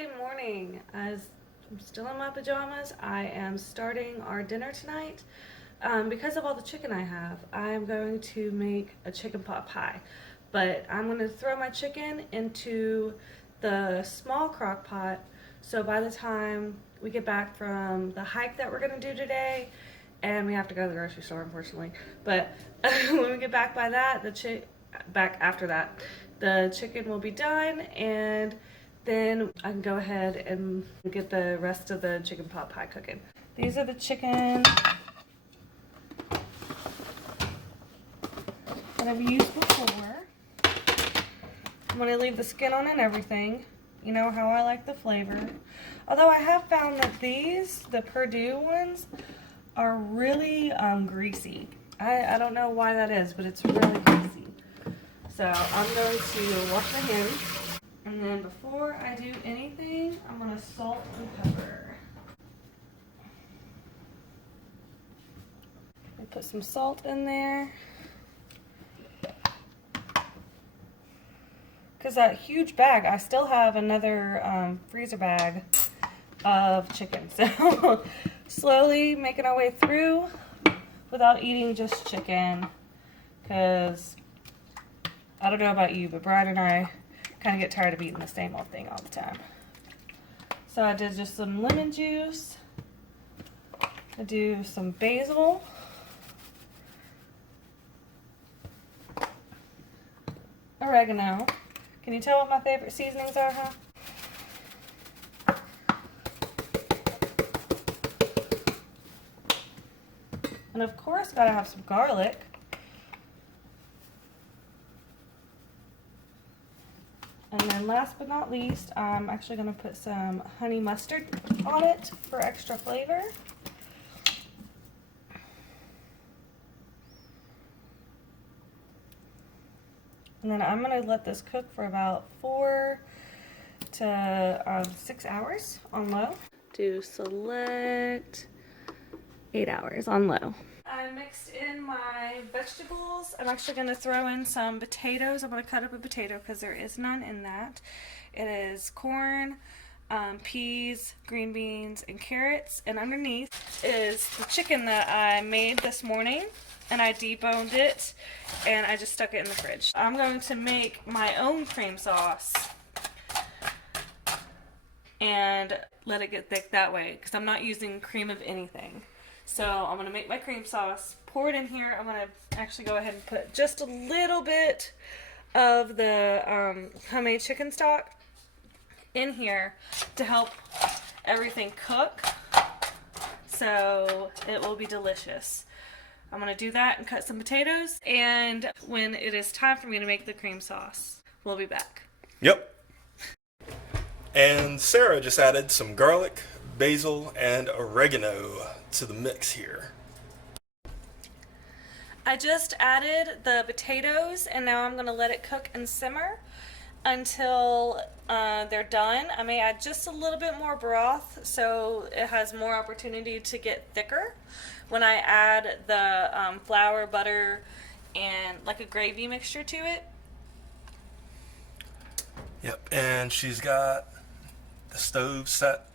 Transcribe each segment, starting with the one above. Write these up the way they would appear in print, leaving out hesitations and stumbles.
Friday morning. As I'm still in my pajamas, I am starting our dinner tonight. Because of all the chicken I have, I am going to make a chicken pot pie. But I'm going to throw my chicken into the small crock pot, so by the time we get back from the hike that we're going to do today, and we have to go to the grocery store unfortunately, but when we get back by that, back after that, the chicken will be done, and then I can go ahead and get the rest of the chicken pot pie cooking. These are the chicken that I've used before. I'm going to leave the skin on and everything. You know how I like the flavor. Although I have found that these, the Purdue ones, are really greasy. I don't know why that is, but it's really greasy. So I'm going to wash my hands. And then before I do anything, I'm going to salt and pepper. I put some salt in there. Because that huge bag, I still have another freezer bag of chicken. So slowly making our way through without eating just chicken. Because I don't know about you, but Brian and I kind of get tired of eating the same old thing all the time. So I did just some lemon juice. I do some basil. Oregano. Can you tell what my favorite seasonings are, huh? And of course, gotta have some garlic. And then last but not least, I'm actually gonna put some honey mustard on it for extra flavor. And then I'm going to let this cook for about 4 to 6 hours on low. Do select 8 hours on low. I mixed in my vegetables. I'm actually going to throw in some potatoes. I'm going to cut up a potato because there is none in that. It is corn, peas, green beans, and carrots. And underneath is the chicken that I made this morning. And I deboned it, and I just stuck it in the fridge. I'm going to make my own cream sauce and let it get thick that way, because I'm not using cream of anything. So I'm going to make my cream sauce, pour it in here. I'm going to actually go ahead and put just a little bit of the homemade chicken stock in here to help everything cook, so it will be delicious. I'm going to do that and cut some potatoes, and when it is time for me to make the cream sauce, we'll be back. Yep. And Sarah just added some garlic, basil, and oregano to the mix here. I just added the potatoes, and now I'm going to let it cook and simmer until they're done. I may add just a little bit more broth so it has more opportunity to get thicker when I add the flour, butter, and like a gravy mixture to it. Yep, and she's got the stove set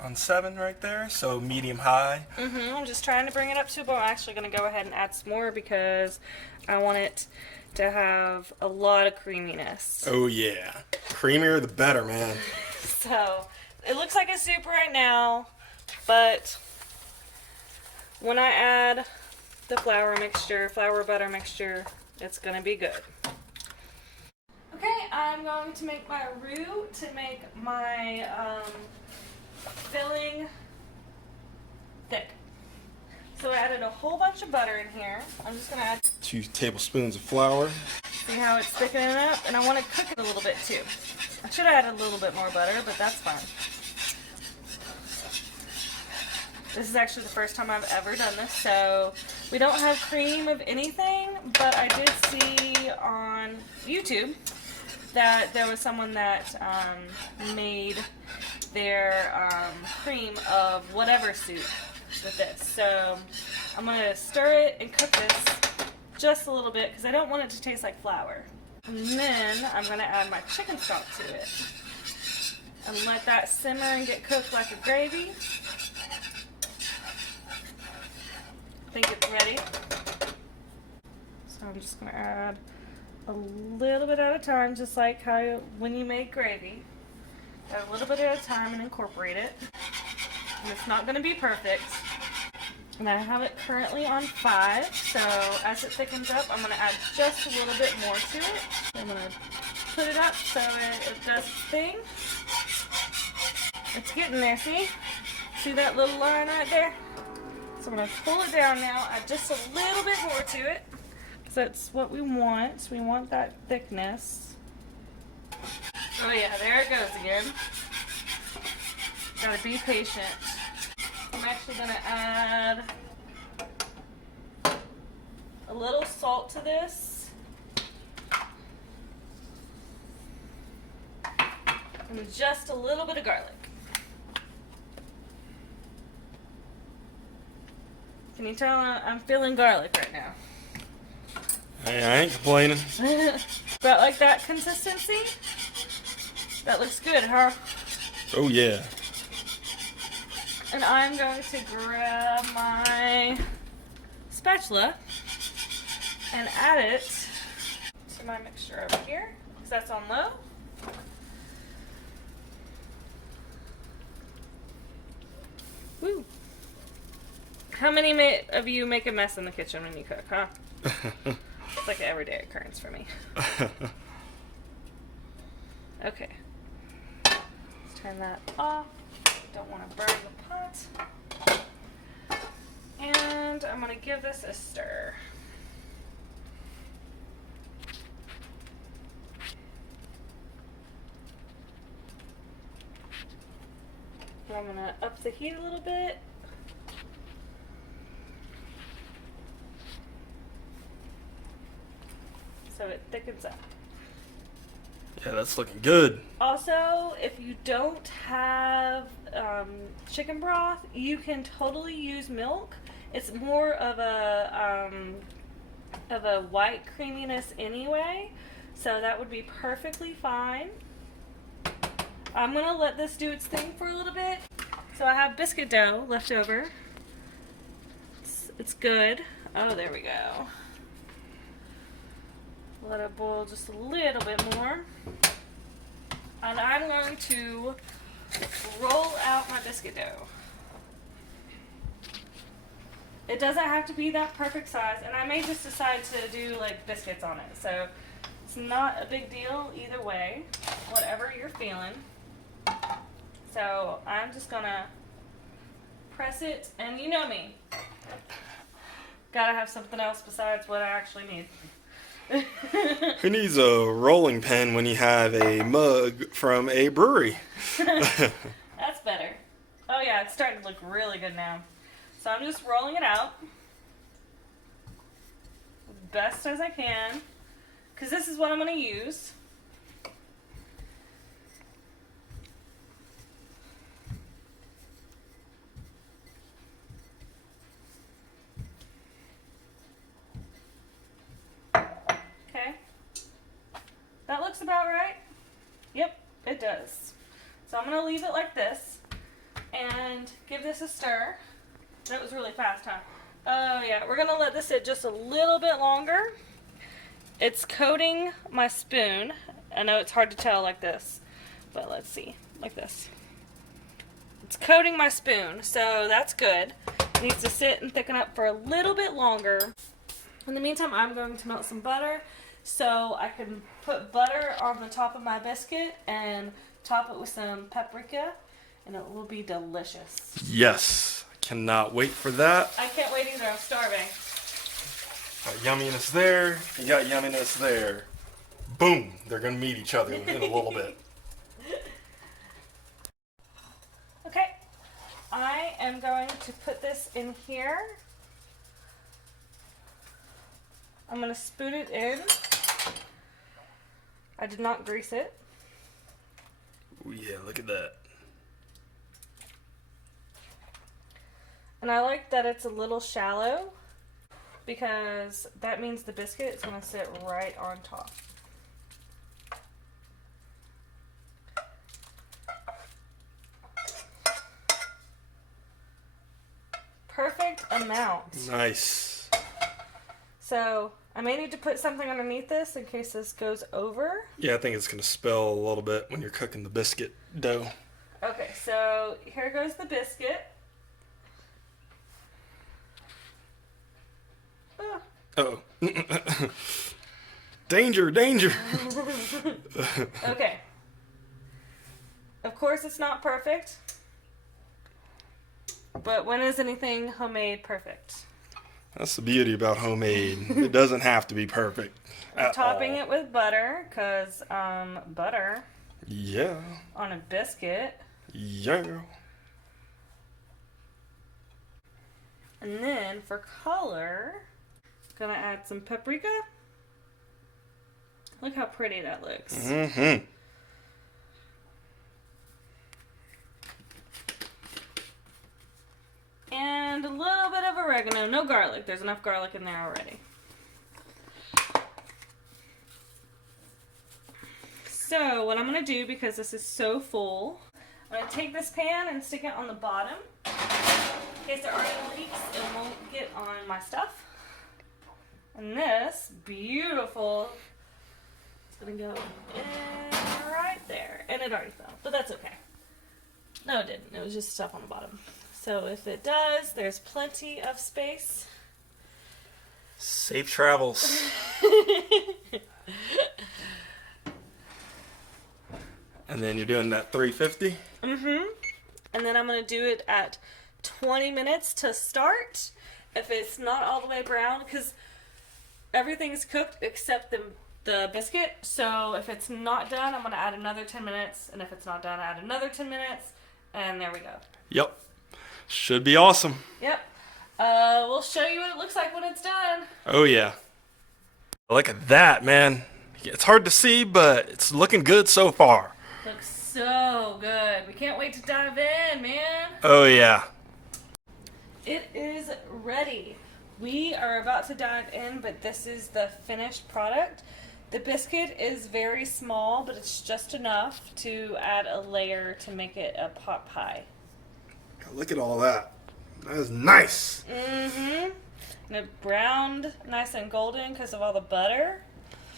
on 7 right there, so medium high. I'm just trying to bring it up to a boil. I'm actually going to go ahead and add some more because I want it to have a lot of creaminess. Oh yeah, creamier the better, man. So it looks like a soup right now, but when I add the flour butter mixture, it's going to be good. Okay, I'm going to make my roux to make my filling thick. So I added a whole bunch of butter in here. I'm just going to add 2 tablespoons of flour. See how it's thickening up? And I want to cook it a little bit too. I should have added a little bit more butter, but that's fine. This is actually the first time I've ever done this, so we don't have cream of anything, but I did see on YouTube that there was someone that made their cream of whatever soup with this. So I'm going to stir it and cook this just a little bit because I don't want it to taste like flour. And then I'm going to add my chicken stock to it. and let that simmer and get cooked like a gravy. I think it's ready. So I'm just going to add a little bit at a time, just like how when you make gravy. Add a little bit at a time and incorporate it. And it's not going to be perfect. And I have it currently on 5, so as it thickens up, I'm going to add just a little bit more to it. I'm going to put it up so it does its thing. It's getting there, see? See that little line right there? So I'm going to pull it down now, add just a little bit more to it. So that's what we want. We want that thickness. Oh yeah, there it goes again. Gotta be patient. I'm actually gonna add a little salt to this. And just a little bit of garlic. Can you tell I'm feeling garlic right now? Hey, I ain't complaining. About like that consistency? That looks good, huh? Oh yeah. And I'm going to grab my spatula and add it to my mixture over here, because that's on low. Woo. How many of you make a mess in the kitchen when you cook, huh? It's like an everyday occurrence for me. Okay. Let's turn that off. Don't want to burn the pot. And I'm going to give this a stir. And I'm going to up the heat a little bit. So it thickens up. Yeah, that's looking good. Also, if you don't have chicken broth, you can totally use milk. It's more of a white creaminess anyway, so that would be perfectly fine. I'm gonna let this do its thing for a little bit. So I have biscuit dough left over. It's good. Oh, there we go. Let it boil just a little bit more. And I'm going to roll out my biscuit dough. It doesn't have to be that perfect size, and I may just decide to do like biscuits on it. So it's not a big deal either way, whatever you're feeling. So I'm just gonna press it, and you know me. Gotta have something else besides what I actually need. Who needs a rolling pin when you have a mug from a brewery? That's better. Oh yeah, it's starting to look really good now. So I'm just rolling it out as best as I can, because this is what I'm going to use. Okay. That looks about right. Yep, it does. So I'm going to leave it like this and give this a stir. That was really fast, huh? Oh yeah, we're going to let this sit just a little bit longer. It's coating my spoon. I know it's hard to tell like this, but let's see, like this. It's coating my spoon, so that's good. It needs to sit and thicken up for a little bit longer. In the meantime, I'm going to melt some butter so I can put butter on the top of my biscuit and top it with some paprika, and it will be delicious. Yes, I cannot wait for that. I can't wait either, I'm starving. Got yumminess there, you got yumminess there. Boom, they're gonna meet each other in a little bit. Okay, I am going to put this in here. I'm going to spoon it in. I did not grease it. Oh yeah, look at that. And I like that it's a little shallow, because that means the biscuit is going to sit right on top. perfect amount. Nice. So I may need to put something underneath this in case this goes over. Yeah, I think it's going to spill a little bit when you're cooking the biscuit dough. Okay, so here goes the biscuit. Oh. Danger, danger. Okay. Of course it's not perfect. But when is anything homemade perfect? That's the beauty about homemade. It doesn't have to be perfect. I'm topping it with butter, because butter Yeah. on a biscuit. Yeah. And then for color, gonna add some paprika. Look how pretty that looks. Mm-hmm. And a little bit of oregano. No garlic. There's enough garlic in there already. So what I'm going to do, because this is so full, I'm going to take this pan and stick it on the bottom. In case there are any leaks, it won't get on my stuff. And this, beautiful, it's going to go in right there. And it already fell, but that's okay. No, it didn't. It was just stuff on the bottom. So if it does, there's plenty of space. Safe travels. And then you're doing that 350? Mm-hmm. And then I'm going to do it at 20 minutes to start. If it's not all the way brown, because everything's cooked except the biscuit. So if it's not done, I'm going to add another 10 minutes. And if it's not done, add another 10 minutes. And there we go. Yep. Should be awesome. Yep. We'll show you what it looks like when it's done. Oh, yeah. Look at that, man. It's hard to see, but it's looking good so far. Looks so good. We can't wait to dive in, man. Oh, yeah. It is ready. We are about to dive in, but this is the finished product. The biscuit is very small, but it's just enough to add a layer to make it a pot pie. Look at all that. That is nice. Mm-hmm. And it browned nice and golden because of all the butter.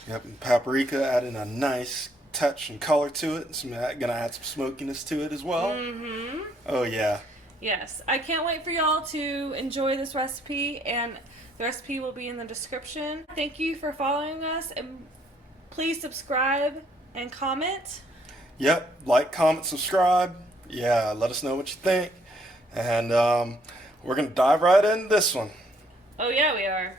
Yep, and paprika adding a nice touch and color to it. It's gonna add some smokiness to it as well. Mm-hmm. Oh, yeah. Yes. I can't wait for y'all to enjoy this recipe, and the recipe will be in the description. Thank you for following us, and please subscribe and comment. Yep, like, comment, subscribe. Yeah, let us know what you think. And we're going to dive right into this one. Oh yeah, we are.